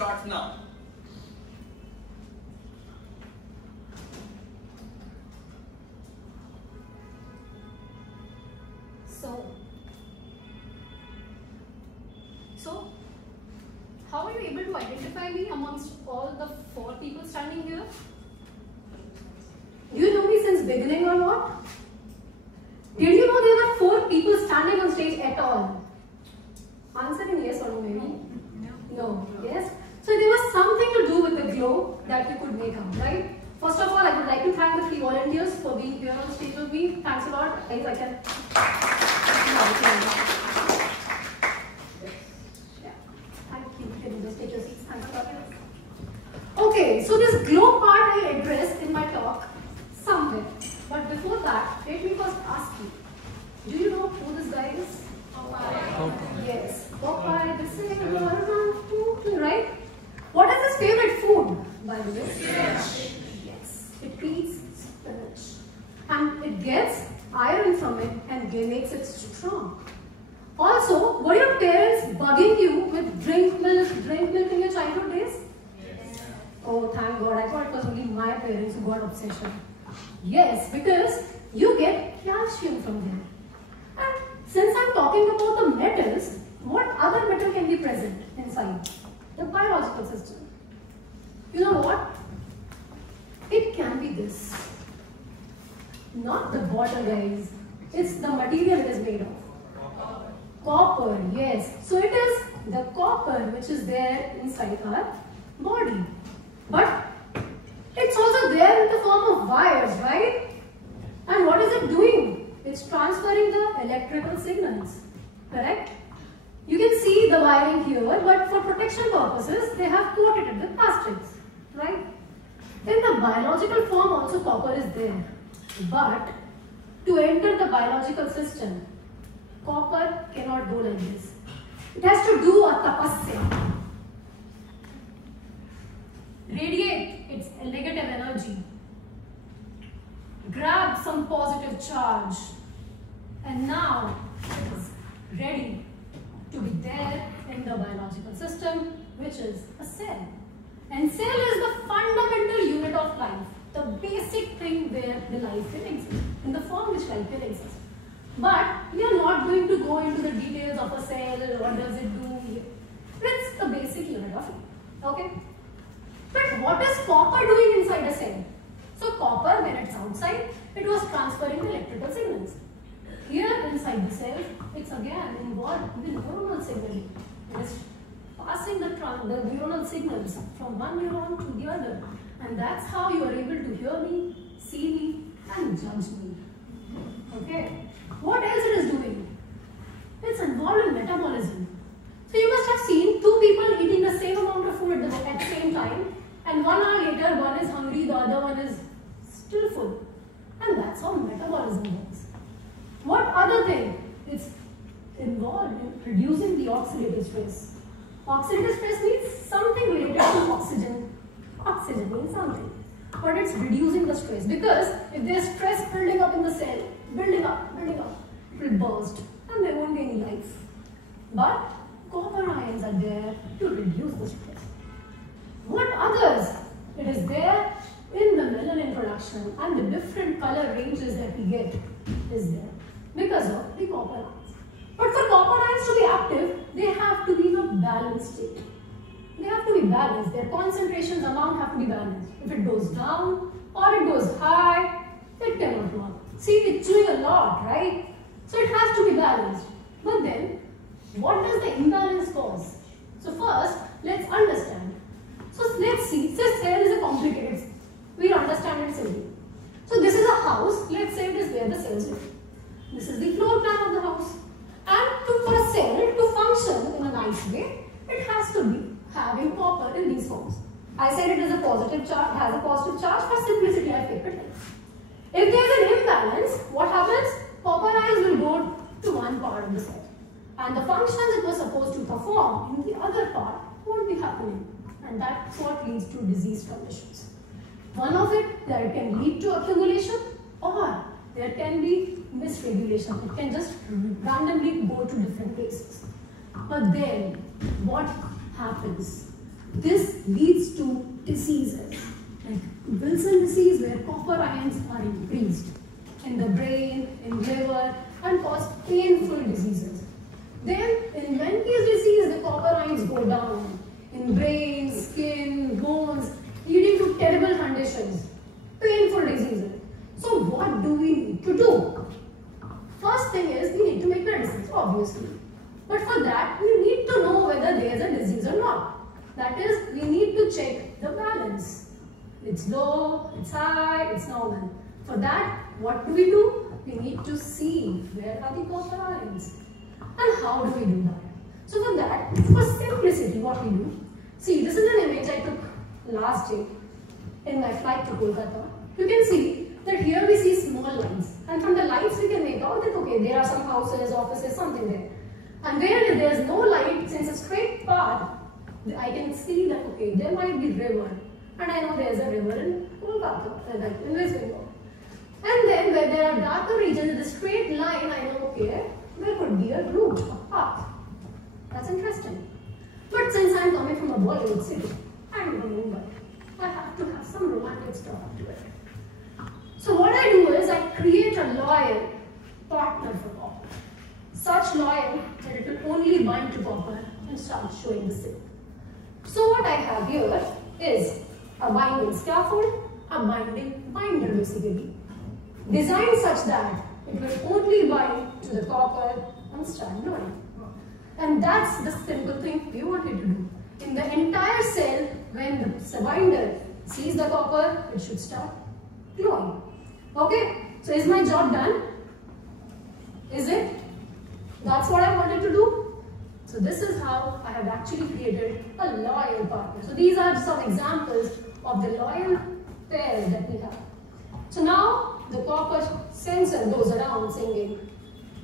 starts now. So, how are you able to identify me amongst all the 4 people standing here? Do you know me since beginning or what? Did you know there were 4 people standing on stage at all? Answer in yes or no maybe? No. Yes? So there was something to do with the glow that you could make up, right? First of all, I would like to thank the 3 volunteers for being here on stage with me. Thanks a lot. Guys, I can... Okay, so this glow part I'll address in my talk somewhere. But before that, let me first ask you, do you know who this guy is? Yes. Popeye, the same, right? What is his favorite food, by the way? Spinach. Yes. It eats spinach. And it gets iron from it and makes it strong. Also, were your parents bugging you with drink milk in your childhood days? Yes. Oh, thank God. I thought it was only my parents who got obsession. Yes, because you get calcium from them. And since I'm talking about the metals, what other metal can be present inside the biological system? You know what? It can be this. Not the water, guys. It's the material it is made of. Copper, yes. So it is the copper which is there inside our body. But it's also there in the form of wires, right? And what is it doing? It's transferring the electrical signals, correct? You can see the wiring here, but for protection purposes, they have coated it with plastics, right? In the biological form also copper is there. But to enter the biological system, copper cannot go like this. It has to do a tapasya. Radiate its negative energy. Grab some positive charge. And now it is ready to be there in the biological system, which is a cell. And cell is the fundamental unit of life. The basic thing where the life will exist, in the form which life will exist. But we are not going to go into the details of a cell, what does it do. It's the basic unit of life. Okay? But what is copper doing inside a cell? So copper, when it's outside, it was transferring the electrical signals. Here inside the cell, it's again involved in neuronal signaling. It is passing the neuronal signals from one neuron to the other. And that's how you are able to hear me, see me, and judge me. Okay? What else it is doing? It's involved in metabolism. So you must have seen 2 people eating the same amount of food at the same time, and 1 hour later, one is hungry, the other one is still full. And that's how metabolism works. What other thing? It's involved in reducing the oxidative stress. Oxidative stress means something related to oxygen. Oxygen means something. But it's reducing the stress, because if there's stress building up in the cell, building up, it will burst and there won't be any life. But copper ions are there to reduce the stress. What others? It is there in the melanin production, and the different color ranges that we get is there because of the copper ions. But for copper ions to be active, they have to be in a balanced state. They have to be balanced. Their concentrations amount have to be balanced. If it goes down or it goes high, it cannot work. See, it's doing a lot, right? So it has to be balanced. But then, what does the imbalance cause? So first, let's understand. So let's see. This cell is a complicated. We'll understand it simply. So this is a house. Let's say it is where the cells live. This is the floor plan of the house. And for a cell to function in a nice way, it has to be having copper in these forms. I said it is a positive charge, has a positive charge. For simplicity, I kept it. If there is an imbalance, what happens? Copper ions will go to one part of the cell. And the functions it was supposed to perform in the other part won't be happening. And that's what leads to disease conditions. One of it, that it can lead to accumulation, or there can be misregulation. It can just randomly go to different places. But then, what happens? This leads to diseases like Wilson disease, where copper ions are increased in the brain, in liver, and cause painful diseases. Then in Menkes disease, the copper ions go down in brain, skin, bones, leading to terrible conditions, painful diseases. So what do we need to do? First thing is, we need to make medicines, obviously. But for that, we need to know whether there is a disease or not. That is, we need to check the balance. It's low, it's high, it's normal. For that, what do? We need to see where are the copper ions. And how do we do that? So for that, for simplicity, what we do, see, this is an image I took last day in my flight to Kolkata. You can see that here we see small lines, and from the lights we can make out that okay, there are some houses, offices, something there. And where there is no light, since a straight path, I can see that okay, there might be river, and I know there is a river in Kolkata, like in West Bengal. And then where there are darker regions, with a straight line, I know okay, there could be a route, a path. That's interesting. But since I am coming from a Bollywood city, I am from Mumbai, I have to have some romantic stuff to it. So what I do is I create a loyal partner for copper. Such loyal that it will only bind to copper and start showing the silk. So what I have here is a binding scaffold, a binding binder basically, designed such that it will only bind to the copper and start glowing. And that's the simple thing we wanted to do. In the entire cell, when the binder sees the copper, it should start glowing. Okay, so is my job done? Is it? That's what I wanted to do. So this is how I have actually created a loyal partner. So these are some examples of the loyal pairs that we have. So now the copper sensor goes around singing,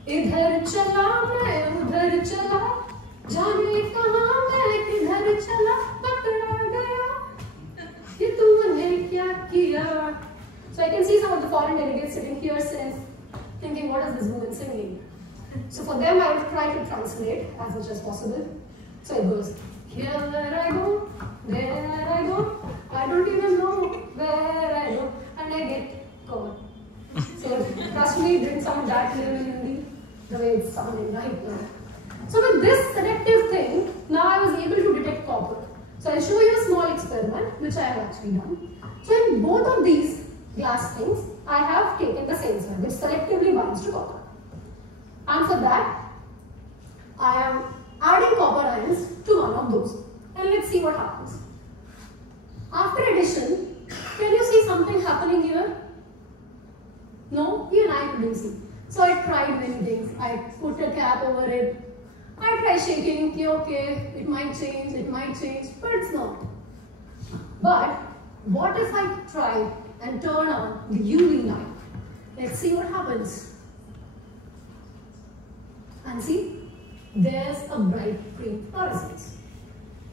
"Idhar chala main udhar chala, jaane kahan main kidhar chala, pakda gaya, ye tumne kya kiya." So I can see some of the foreign delegates sitting here thinking, what is this woman singing? So for them, I will try to translate as much as possible. So it goes, here I go, there I go, I don't even know where I go, and I get caught. So trust me, didn't sound that clear in Hindi, the way it's sounding right now. So with this selective thing, now I was able to detect copper. So I'll show you a small experiment, which I have actually done. So in both of these glass things, I have taken the sensor, which selectively binds to copper. And for that, I am adding copper ions to one of those. And let's see what happens. After addition, can you see something happening here? No? Even I couldn't see. So I tried many things. I put a cap over it. I tried shaking, okay, it might change, but it's not. But what if I try and turn on the UV light? Let's see what happens. And see, there's a bright green fluorescence.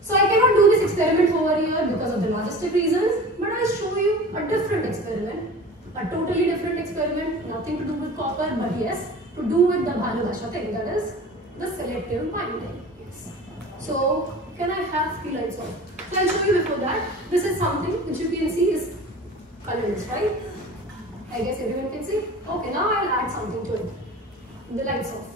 So I cannot do this experiment over here because of the logistic reasons, but I'll show you a different experiment, a totally different experiment, nothing to do with copper, but yes, to do with the Bhalubhasha thing, that is the selective binding. Yes. So can I have the lights off? So I'll show you before that. This is something which you can see is colorless, right? I guess everyone can see. Okay, now I'll add something to it. The lights off.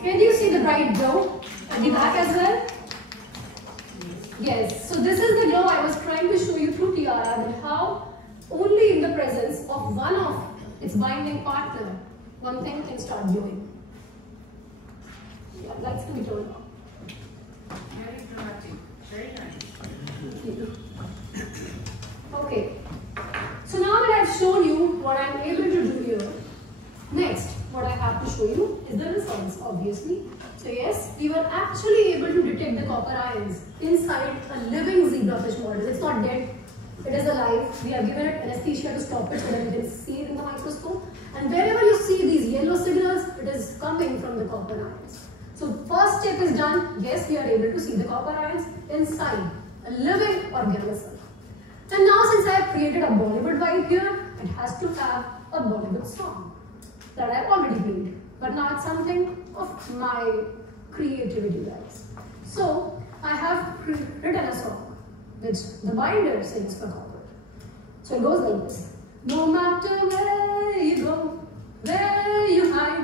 Can you see the bright glow at the back as well? Yes. So this is the glow I was trying to show you through tiara, that how only in the presence of one of its binding partner, one thing can start glowing. Yeah, that's the glow now. Very dramatic. Very nice. Okay. So now that I've shown you what I'm able to do here, next, what I have to show you is the results, obviously. So yes, we were actually able to detect the copper ions inside a living zebrafish model. It's not dead. It is alive. We have given it anesthesia to stop it so that you can see it in the microscope. And wherever you see these yellow signals, it is coming from the copper ions. So first step is done. Yes, we are able to see the copper ions inside a living organism. And now since I have created a Bollywood vibe here, it has to have a Bollywood song that I have already played. But now it's something of my creativity, guys. So I have written a song which the binder sings for copper. So it goes like this. No matter where you go, where you hide,